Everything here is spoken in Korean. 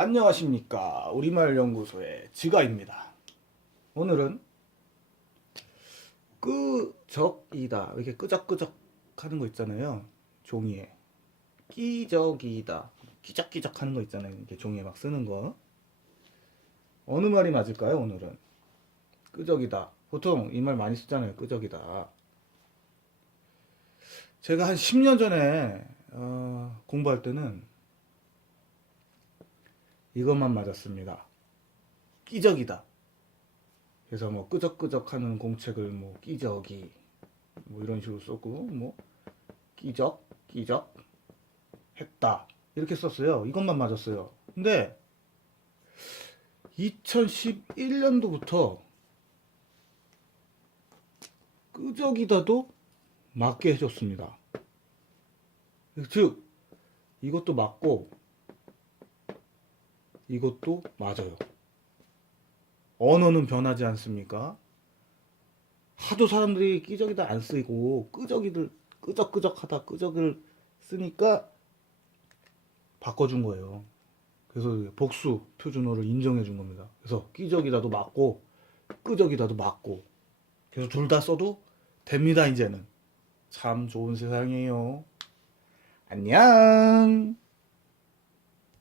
안녕하십니까. 우리말 연구소의 지가입니다. 오늘은 끄적이다. 이렇게 끄적끄적 하는 거 있잖아요. 종이에. 끼적이다. 끼적끼적 하는 거 있잖아요. 이렇게 종이에 막 쓰는 거. 어느 말이 맞을까요 오늘은? 끄적이다. 보통 이 말 많이 쓰잖아요. 끄적이다. 제가 한 10년 전에 어, 공부할 때는 이것만 맞았습니다. 끼적이다. 그래서 뭐 끄적끄적하는 공책을 뭐 끼적이 뭐 이런 식으로 썼고 뭐 끼적 끼적 했다 이렇게 썼어요. 이것만 맞았어요. 근데 2011년도부터 끄적이다도 맞게 해줬습니다. 즉 이것도 맞고 이것도 맞아요. 언어는 변하지 않습니까? 하도 사람들이 끼적이다 안 쓰고 끄적이들 끄적끄적하다 끄적을 쓰니까 바꿔준 거예요. 그래서 복수 표준어를 인정해 준 겁니다. 그래서 끼적이다도 맞고 끄적이다도 맞고 그래서 둘 다 써도 됩니다 이제는 참 좋은 세상이에요. 안녕.